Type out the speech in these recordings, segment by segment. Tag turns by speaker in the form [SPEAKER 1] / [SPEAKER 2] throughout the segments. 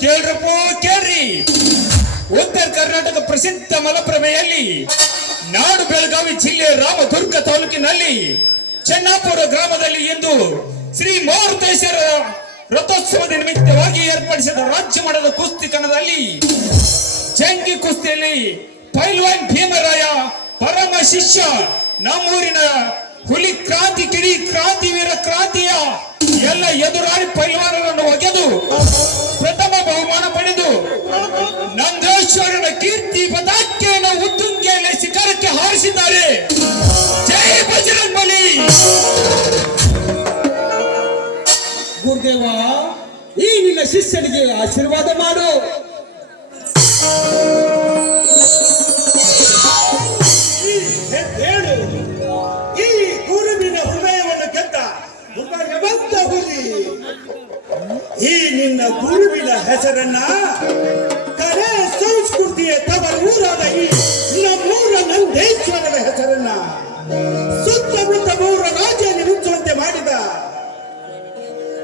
[SPEAKER 1] ಕೇಳ್ರಪ್ಪ, ಕೇಳ್ರಿ. ಉತ್ತರ ಕರ್ನಾಟಕ ಪ್ರಸಿದ್ಧ ಮಲಪ್ರಭೆಯಲ್ಲಿ ನಾಡು ಬೆಳಗಾವಿ ಜಿಲ್ಲೆ ರಾಮದುರ್ಗ ತಾಲೂಕಿನಲ್ಲಿ ಚೆನ್ನಾಪುರ ಗ್ರಾಮದಲ್ಲಿ ಇಂದು ಶ್ರೀ ಮಾರುತೇಶ್ವರ ರಥೋತ್ಸವದ ನಿಮಿತ್ತವಾಗಿ ಏರ್ಪಡಿಸಿದ ರಾಜ್ಯ ಮಟ್ಟದ ಕುಸ್ತಿ ಕಣದಲ್ಲಿ ಜಂಗಿ ಕುಸ್ತಿಯಲ್ಲಿ ಪೈಲ್ವಾನ್ ಭೀಮರಾಯ ಪರಮ ಶಿಷ್ಯ ನಮ್ಮೂರಿನ ಹುಲಿ ಕ್ರಾಂತಿ ಕಿಡಿ ಕ್ರಾಂತಿ ವೀರ ಕ್ರಾಂತಿಯ ಎಲ್ಲ ಎದುರಾಳಿ ಪೈಲ್ವಾನರನ್ನು ಒಗೆದು ಪ್ರಥಮ ಬಹುಮಾನ ಪಡೆದು ನಂದೇಶ್ವರನ ಕೀರ್ತಿ ಪತಾಕೆಯನ್ನು ಉತ್ತುಂಗಿಯಲ್ಲಿ ಶಿಖರಕ್ಕೆ ಹಾರಿಸಿದ್ದಾರೆ. ಜೈ ಬಜರಂಗ್ ಬಲಿ!
[SPEAKER 2] ಗುರುದೇವ, ಈ ನಿನ್ನ ಶಿಷ್ಯನಿಗೆ ಆಶೀರ್ವಾದ ಮಾಡು.
[SPEAKER 3] ಗುರುವಿನ ಹೆಸರನ್ನ ಕಲೆ ಸಂಸ್ಕೃತಿಯ ತವರೂರಾದ ಈ ನಮ್ಮೂರ ನಂದೇಶ್ವರನ ಹೆಸರನ್ನ ಸುತ್ತಮುತ್ತ ಮೂರ ರಾಜ್ಯ ಮುಚ್ಚುವಂತೆ ಮಾಡಿದ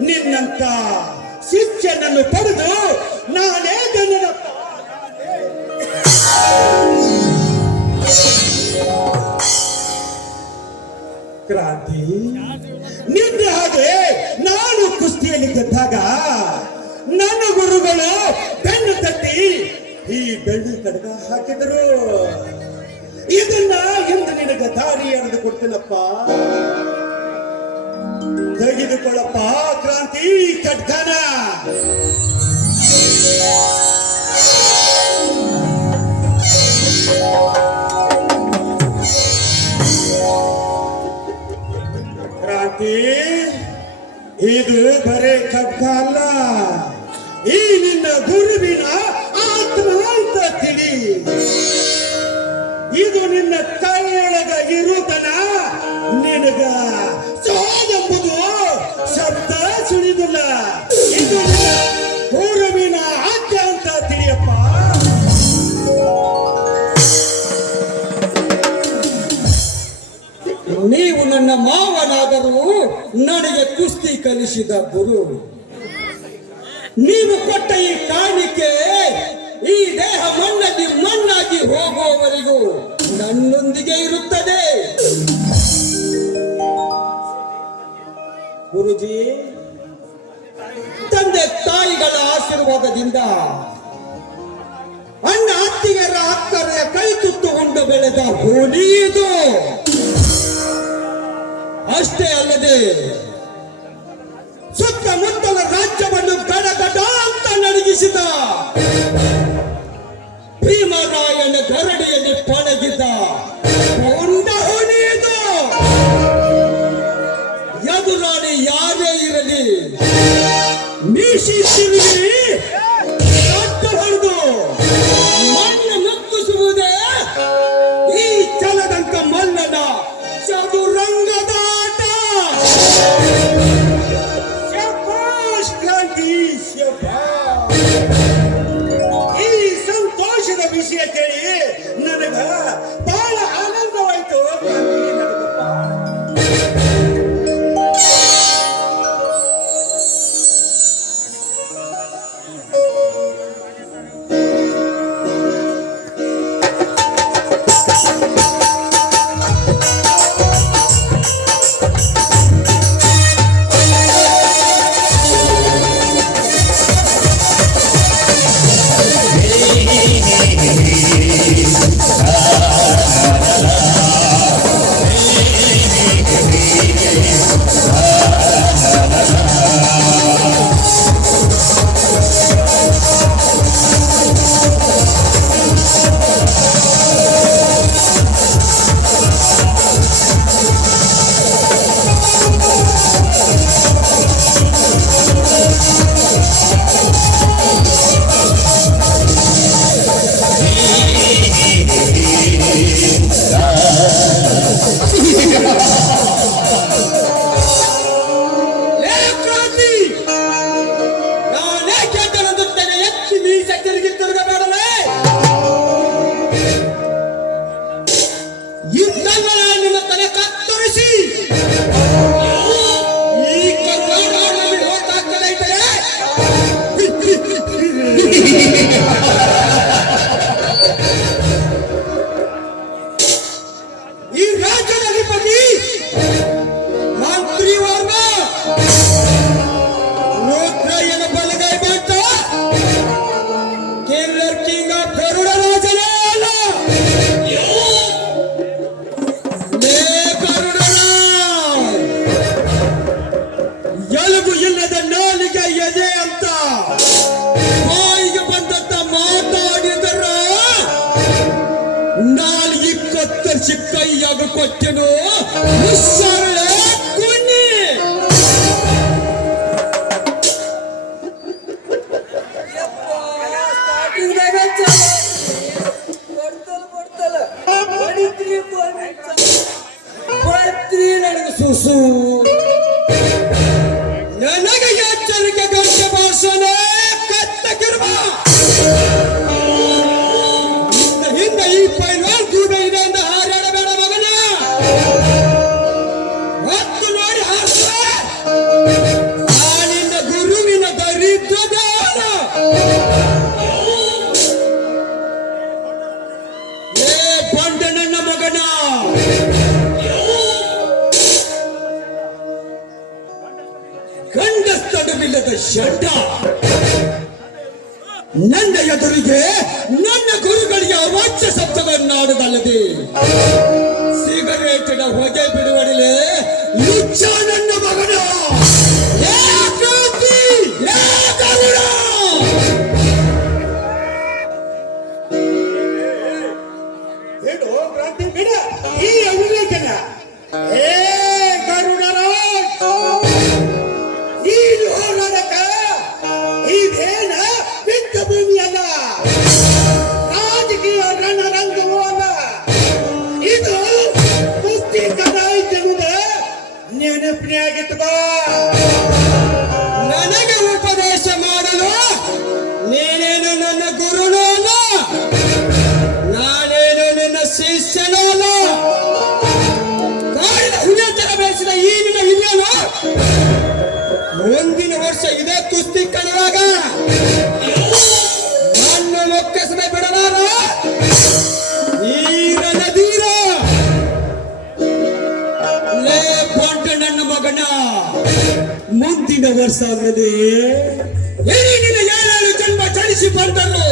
[SPEAKER 3] ನಿನ್ನಂತ ಶಿಷ್ಯನನ್ನು ಪಡೆದು ನಾನೇ ಜನರ ಕ್ರಾಂತಿ. ನಿನ್ನ ಹಾಗೆ ನಾನು ಕುಸ್ತಿಯಲ್ಲಿ ಗೆದ್ದಾಗ ಗುರುಗಳು, ಬೆನ್ನು ತಟ್ಟಿ, ಈ ಬೆಳ್ಳಿ ಕಡಗ ಹಾಕಿದರು. ಇದನ್ನ ಎಂದು ನಿನಗೆ ದಾರಿ ಎರೆದು ಕೊಡ್ತೀನಪ್ಪ. ತೆಗೆದುಕೊಳ್ಳಪ್ಪ, ಕ್ರಾಂತಿ ಖಡ್ಗನ ಗುರುವಿನ ಆತ್ಮ ಅಂತ ತಿಳಿ. ಇದು ನಿನ್ನ ಕೈಯೊಳಗ ಇರುತನ ನಿನಗ. ಸೋದೆಂಬುದು ಶಬ್ದ ಸುಳಿದಿಲ್ಲ. ಇದು ನಿನ್ನ ಗುರುವಿನ ಆದ್ಯ ಅಂತ ತಿಳಿಯಪ್ಪ.
[SPEAKER 2] ನೀವು ನನ್ನ ಮಾವನಾದರೂ ನನಗೆ ಕುಸ್ತಿ ಕಲಿಸಿದ ಗುರು. ನೀವು ಕೊಟ್ಟ ಈ ಕಾಣಿಕೆ ಈ ದೇಹ ಮಣ್ಣಲ್ಲಿ ಮಣ್ಣಾಗಿ ಹೋಗುವವರೆಗೂ ನನ್ನೊಂದಿಗೆ ಇರುತ್ತದೆ. ಗುರುಜಿ, ತಂದೆ ತಾಯಿಗಳ ಆಶೀರ್ವಾದದಿಂದ ಅಣ್ಣ ಅತ್ತಿಗೆರ ಅಕ್ಕರ ಕೈ ತುತ್ತುಕೊಂಡು ಬೆಳೆದ ಹೋಲಿ ಇದು. ಅಷ್ಟೇ ಅಲ್ಲದೆ ಸುತ್ತಮುತ್ತಲ ರಾಜ್ಯವನ್ನು ನಡಗಿಸಿದ ಭೀಮರಾಯನ ಗರಡಿಯಲ್ಲಿ ಪಳಗಿದ್ದ ಕೊಂಡ ಹುಲಿ ಎದುರಾಳಿ ಯಾರೇ ಇರಲಿ ಮೀಸಿ ತಿರುಗಿ ಕೊಟ್ಟೆನು? ಹುಷಾರ ಬೆಟ್ಟ ನನ್ನ ಎದುರಿಗೆ ನನ್ನ ಗುರುಗಳಿಗೆ ಅವಾಚ್ಯ ಶಬ್ದವನ್ನಾಡುದಲ್ಲದೆ. ಸಿಗರೇಟಿನ ಹೊಗೆ ಬಿಡುವಡಲೇ ಮುಂದಿನ ವರ್ಷ ಇದೇ ಕುಸ್ತಿ ಕಲಿಯುವಾಗ ನನ್ನ ಒಕ್ಕಸನೆ ಬಿಡಲಾರ? ಮಗನ. ಮುಂದಿನ ವರ್ಷ ಅದರಲ್ಲಿ ಯಾರು ಜನ್ಮ ಚಳಿಸಿ ಬಂದರು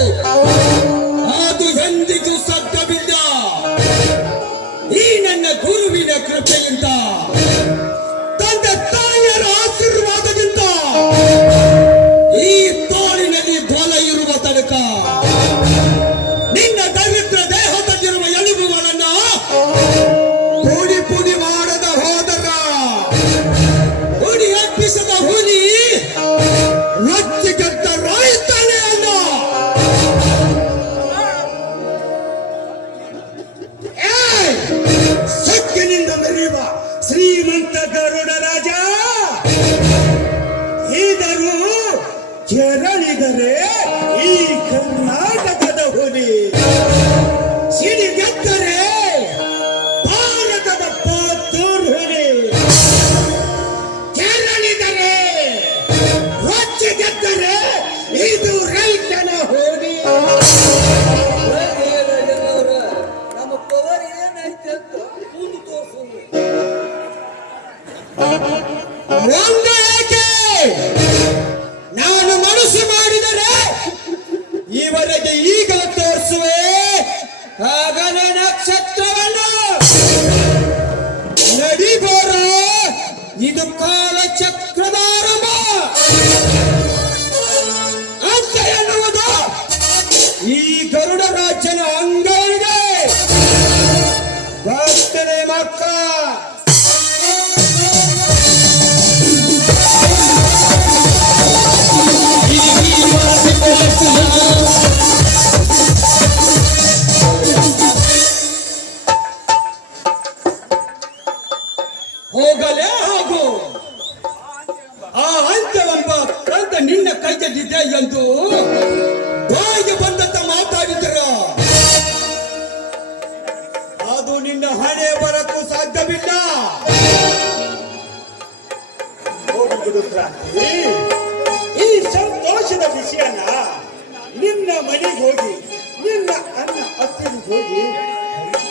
[SPEAKER 2] ಹೋಗಿ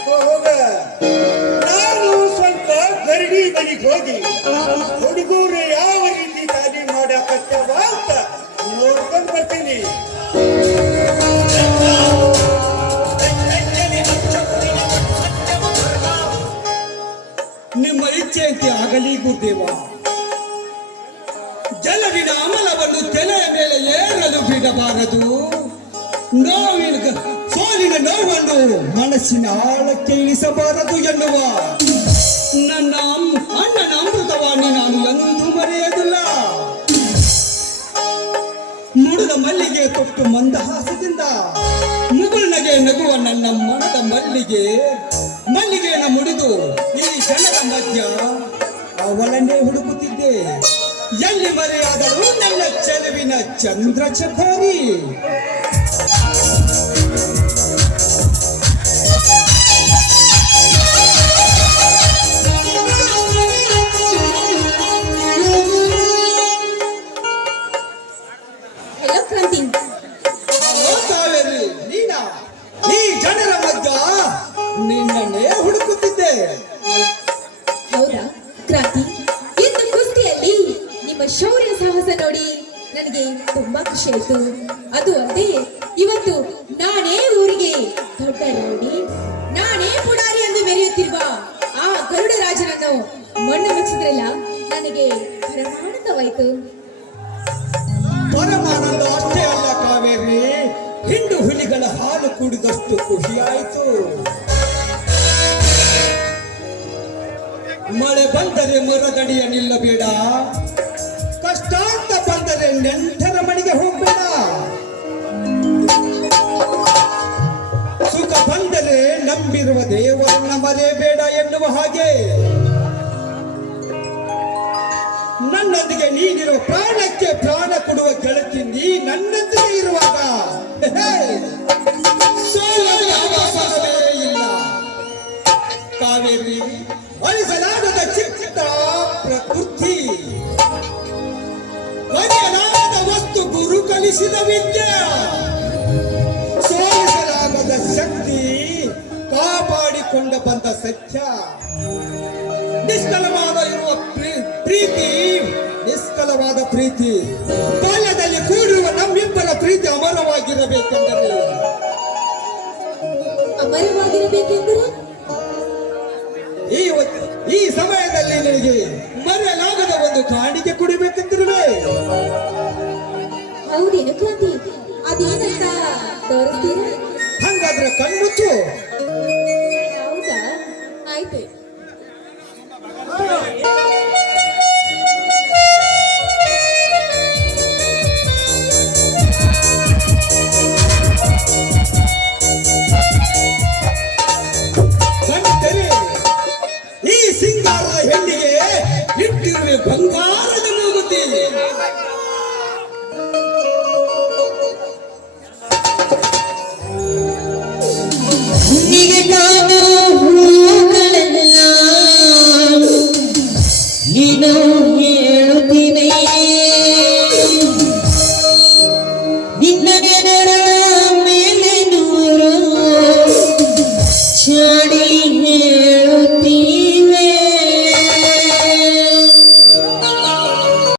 [SPEAKER 3] ಹೋಗ. ನಾನು ಸ್ವಲ್ಪ ಗರಡಿ ಮನೆಗೆ ಹೋಗಿ ಹುಡುಗರು ಯಾವ ರೀತಿ ಖಾಲಿ ಮಾಡಕತ್ತವ ಅಂತ ನೋಡ್ಕೊಂಡು ಬರ್ತೀನಿ.
[SPEAKER 2] ನಿಮ್ಮ ಇಚ್ಛೆಯಂತೆ ಆಗಲಿ ಗುರುದೇವ. ಜಲವಿನ ಅಮಲವನ್ನು ತಲೆಯ ಮೇಲೆ ಏರಲು ಬಿಡಬಾರದು. ನೋವಿನ ಬಾಳಿನ ನೋವನ್ನು ಮನಸ್ಸಿನ ಆಳಕ್ಕೆ ಇಳಿಸಬಾರದು ಎನ್ನುವ. ನನ್ನ ಅಣ್ಣನ ಅಮೃತವಾಣಿ ನಾನು ಎಂದೂ ಮರೆಯದಿಲ್ಲ. ಮುಡಿದ ಮಲ್ಲಿಗೆ ತೊಟ್ಟು ಮಂದಹಾಸದಿಂದ ಮುಗುಳ್ನಗೆ ನಗುವ ನನ್ನ ಮನದ ಮಲ್ಲಿಗೆ ಮಲ್ಲಿಗೆಯನ್ನು ಮುಡಿದು ಈ ಜನರ ಮಧ್ಯ ಅವಳನ್ನೇ ಹುಡುಕುತ್ತಿದ್ದೆ. ಎಲ್ಲಿ ಮರೆಯಾದರೂ ನನ್ನ ಚೆಲುವಿನ ಚಂದ್ರ ಚಕೋರಿ. ಮಧ್ಯ ನಿನ್ನನ್ನೇ ಹುಡುಕುತ್ತಿದ್ದೆ.
[SPEAKER 4] ಹೌದಾ? ಕ್ರಾಂತಿ, ಇಂದು ಕುಸ್ತಿಯಲ್ಲಿ ನಿಮ್ಮ ಶೌರ್ಯ ಸಾಹಸ ನೋಡಿ ನನಗೆ ತುಂಬಾ ಖುಷಿ ಆಯ್ತು ಅದು ಅಲ್ಲದೆ ಇವತ್ತು ನಾನೇ ಊರಿಗೆ ದೊಡ್ಡ ನೋಡಿ ನಾನೇ ಪುಡಾರಿ ಎಂದು ಮೆರೆಯುತ್ತಿರುವ ಆ ಗರುಡ ರಾಜನನ್ನು ಮಣ್ಣು ಮುಚ್ಚಿದ್ರಲ್ಲ, ನನಗೆ
[SPEAKER 2] ಕುಡಿದಷ್ಟು ಖುಷಿಯಾಯಿತು ಮಳೆ ಬಂದರೆ ಮರದಡಿಯ ನಿಲ್ಲಬೇಡ. ಕಷ್ಟ ಅಂತ ಬಂದರೆ ನೆಂಟರ ಮನೆಗೆ ಹೋಗಬೇಡ. ಸುಖ ಬಂದರೆ ನಂಬಿರುವ ದೇವರನ್ನ ಮರೆಯಬೇಡ ಎನ್ನುವ ಹಾಗೆ. ನನ್ನೊಂದಿಗೆ ನೀನಿರೋ ಪ್ರಾಣಕ್ಕೆ ಪ್ರಾಣ ಕೊಡುವ ಗೆಳತಿ ನೀ ನನ್ನತ್ರ ಇರುವಾಗ. ಕಾವೇರಿ ಅಳಿಸಲಾಗದ ಚಿಕ್ಕ ಪ್ರಕೃತಿ. ಕಲಿಯಲಾಗದ ವಸ್ತು ಗುರು ಕಲಿಸಿದ ವಿದ್ಯೆ. ಸೋಲಿಸಲಾಗದ ಶಕ್ತಿ ಕಾಪಾಡಿಕೊಂಡು ಬಂದ ಸತ್ಯ. ನಿಷ್ಕಲವಾದ ಇರುವ ಪ್ರೀ- ಪ್ರೀತಿ ನಿಷ್ಕಲವಾದ ಪ್ರೀತಿ. ಬಾಲ್ಯದಲ್ಲಿ ಕೂಡಿರುವ ನಮ್ಮಿಬ್ಬರ ಪ್ರೀತಿ ಅಮರವಾಗಿರಬೇಕೆಂದರೆ.
[SPEAKER 4] ಅಮರವಾಗಿರಬೇಕೆಂದರೆ?
[SPEAKER 2] ಈ ಈ ಸಮಯದಲ್ಲಿ ನಿನಗೆ ಮರೆಯಲಾಗದ ಒಂದು ಕಾಣಿಕೆ ಕುಡಿಬೇಕೆಂದಿರುವೆ
[SPEAKER 4] ಹೌದೇನು ಕ್ರಾಂತಿ? ಅದೇನಂತ ತೋರಿಸ್ತೀರಾ?
[SPEAKER 2] ಹಂಗಾದ್ರೆ ಕಣ್ಮುಚ್ಚು.